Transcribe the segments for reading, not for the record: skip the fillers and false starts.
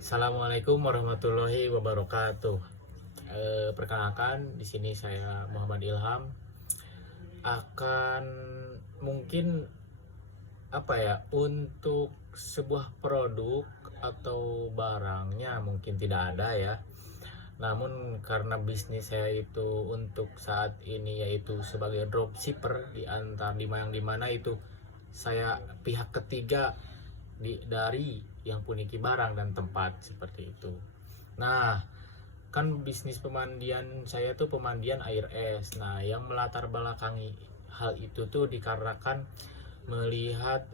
Assalamualaikum warahmatullahi wabarakatuh. Perkenalkan, di sini saya Muhammad Ilham akan mungkin untuk sebuah produk atau barangnya mungkin tidak ada ya. Namun karena bisnis saya itu untuk saat ini yaitu sebagai dropshipper di mana itu saya pihak ketiga dari yang puniki barang dan tempat seperti itu. Nah, kan bisnis pemandian saya tuh pemandian air es. Nah, yang melatar belakangi hal itu tuh dikarenakan melihat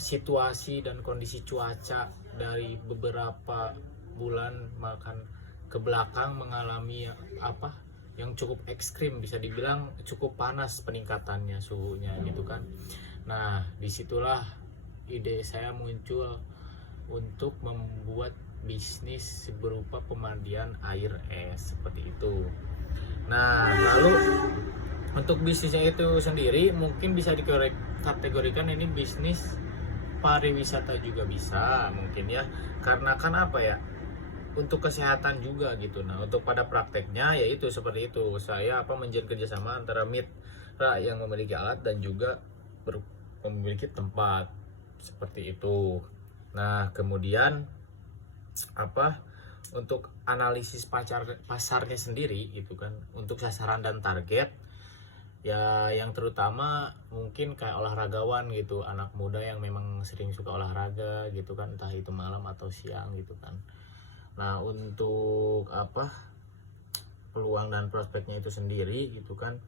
situasi dan kondisi cuaca dari beberapa bulan makan ke belakang mengalami yang cukup ekstrim, bisa dibilang cukup panas peningkatannya suhunya gitu kan. Nah, disitulah ide saya muncul untuk membuat bisnis berupa pemandian air es seperti itu. Nah, lalu untuk bisnisnya itu sendiri mungkin bisa dikategorikan ini bisnis pariwisata juga bisa mungkin ya, karena kan untuk kesehatan juga gitu. Nah, untuk pada prakteknya yaitu seperti itu, saya menjalin kerjasama antara mitra yang memiliki alat dan juga memiliki tempat seperti itu. Nah, kemudian untuk analisis pasarnya sendiri gitu kan, untuk sasaran dan target ya, yang terutama mungkin kayak olahragawan gitu, anak muda yang memang sering suka olahraga gitu kan, entah itu malam atau siang gitu kan. Nah, untuk peluang dan prospeknya itu sendiri gitu kan,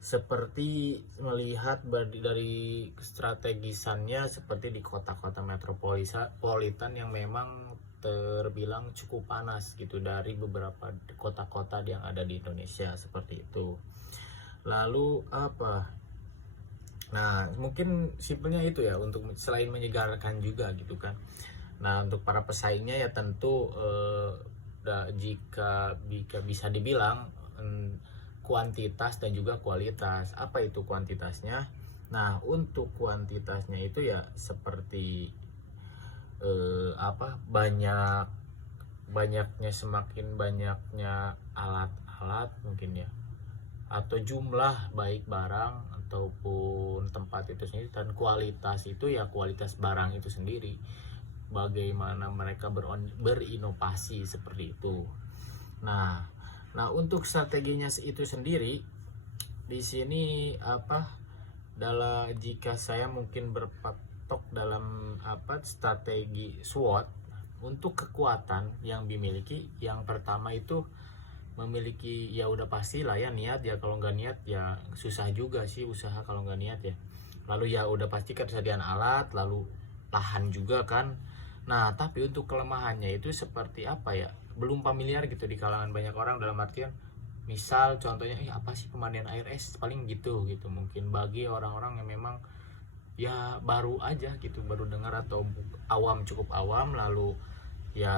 seperti melihat dari strategisannya seperti di kota-kota metropolitan yang memang terbilang cukup panas gitu dari beberapa kota-kota yang ada di Indonesia seperti itu. Lalu nah, mungkin simpelnya itu ya, untuk selain menyegarkan juga gitu kan. Nah, untuk para pesaingnya ya tentu jika bisa dibilang kuantitas dan juga kualitas. Apa itu kuantitasnya? Nah, untuk kuantitasnya itu ya seperti banyak semakin banyaknya alat-alat mungkin ya, atau jumlah baik barang ataupun tempat itu sendiri, dan kualitas itu ya kualitas barang itu sendiri, bagaimana mereka berinovasi seperti itu. Nah, untuk strateginya itu sendiri di sini jika saya mungkin berpatok dalam strategi SWOT untuk kekuatan yang dimiliki, yang pertama itu memiliki ya udah pasti lah ya niat ya, kalau nggak niat ya susah juga sih usaha kalau nggak niat ya. Lalu ya udah pasti ketersediaan alat, lalu lahan juga kan. Nah, tapi untuk kelemahannya itu seperti belum familiar gitu di kalangan banyak orang, dalam artian misal contohnya apa sih pemandian air es, paling gitu mungkin bagi orang-orang yang memang ya baru aja gitu, baru dengar atau cukup awam. Lalu ya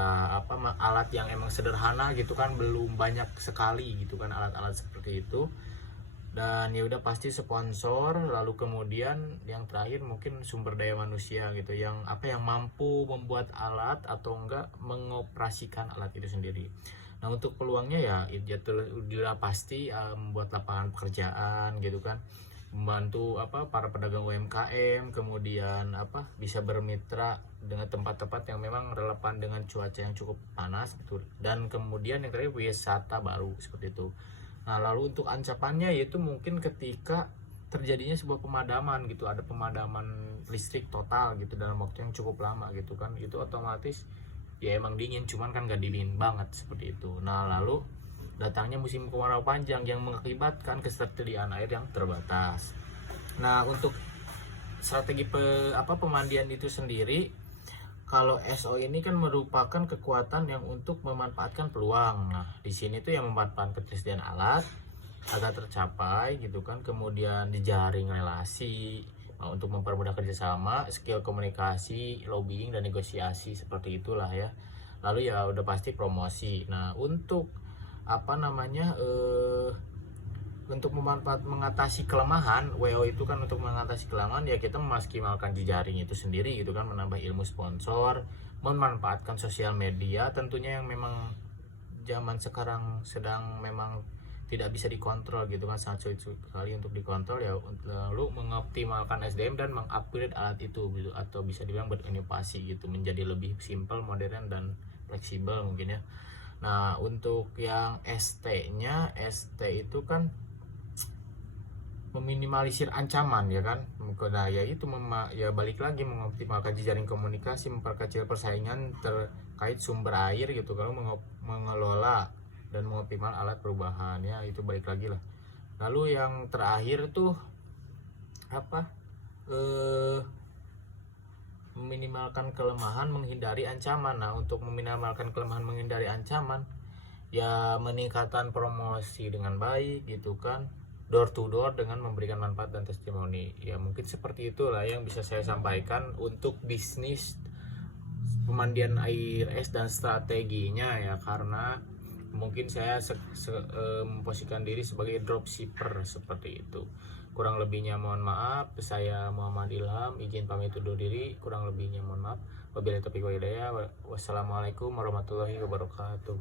alat yang emang sederhana gitu kan, belum banyak sekali gitu kan alat-alat seperti itu. Dan ya udah pasti sponsor, lalu kemudian yang terakhir mungkin sumber daya manusia gitu, yang yang mampu membuat alat atau enggak mengoperasikan alat itu sendiri. Nah, untuk peluangnya ya udah pasti membuat lapangan pekerjaan gitu kan, membantu para pedagang UMKM, kemudian bisa bermitra dengan tempat-tempat yang memang relevan dengan cuaca yang cukup panas gitu, dan kemudian yang terakhir wisata baru seperti itu. Nah, lalu untuk ancapannya yaitu mungkin ketika terjadinya sebuah pemadaman gitu, ada pemadaman listrik total gitu dalam waktu yang cukup lama gitu kan, itu otomatis ya emang dingin, cuman kan gak dingin banget seperti itu. Nah, lalu datangnya musim kemarau panjang yang mengakibatkan ketersediaan air yang terbatas. Nah, untuk strategi pemandian itu sendiri, kalau SO ini kan merupakan kekuatan yang untuk memanfaatkan peluang. Nah, di sini tuh yang memanfaatkan ketersediaan alat agar tercapai gitu kan, kemudian dijaring relasi untuk mempermudah kerjasama, skill komunikasi, lobbying dan negosiasi seperti itulah ya. Lalu ya udah pasti promosi. Nah, untuk untuk mengatasi kelemahan, WO itu kan untuk mengatasi kelemahan, ya kita memaksimalkan jejaring itu sendiri gitu kan, menambah ilmu sponsor, memanfaatkan sosial media tentunya yang memang zaman sekarang sedang memang tidak bisa dikontrol gitu kan, sangat sulit sekali untuk dikontrol ya. Lalu mengoptimalkan SDM dan mengupgrade alat itu gitu, atau bisa dibilang berinovasi gitu menjadi lebih simpel, modern dan fleksibel mungkin ya. Nah untuk yang ST-nya, ST itu kan meminimalisir ancaman ya kan. Nah ya itu ya balik lagi mengoptimalkan jejaring komunikasi, memperkecil persaingan terkait sumber air gitu, kalau mengelola dan mengoptimal alat perubahan ya, itu balik lagi lah. Lalu yang terakhir tuh apa, meminimalkan kelemahan, menghindari ancaman. Nah untuk meminimalkan kelemahan, menghindari ancaman, ya meningkatkan promosi dengan baik gitu kan, door to door dengan memberikan manfaat dan testimoni. Ya mungkin seperti itulah yang bisa saya sampaikan untuk bisnis pemandian air es dan strateginya ya, karena mungkin saya memposisikan diri sebagai dropshipper seperti itu. Kurang lebihnya mohon maaf. Saya Muhammad Ilham izin pamit undur diri, kurang lebihnya mohon maaf. Wabillahi taufiq wal hidayah. Wassalamualaikum warahmatullahi wabarakatuh.